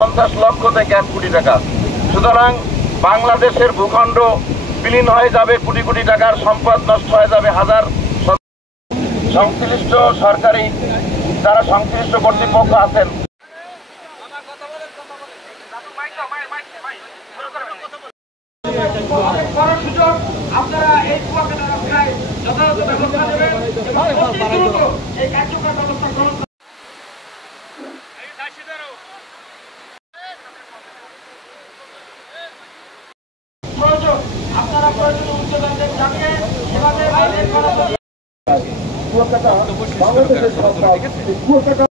50 লক্ষ থেকে 1 কোটি টাকা। সুতরাং বাংলাদেশের ভূখণ্ড বিলীন হয়ে যাবে, কোটি কোটি টাকার সম্পদ নষ্ট হয়ে যাবে। হাজার সংশ্লিষ্ট সরকারি যারা সংশ্লিষ্ট কর্তৃপক্ষ আছেন আপনারা এই কুয়াকাটা রক্ষায় যথাযথ ব্যবস্থা নেবেন এবং অতি দ্রুত এই কার্যকর ব্যবস্থা গ্রহণ করবেন। আপনারা প্রয়োজনীয় উচ্চতর জানিয়ে এভাবে কুয়াকাটা বাংলাদেশের কুয়াকাটা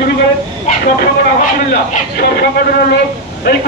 শুরু করে সব সংগঠনের লোক এই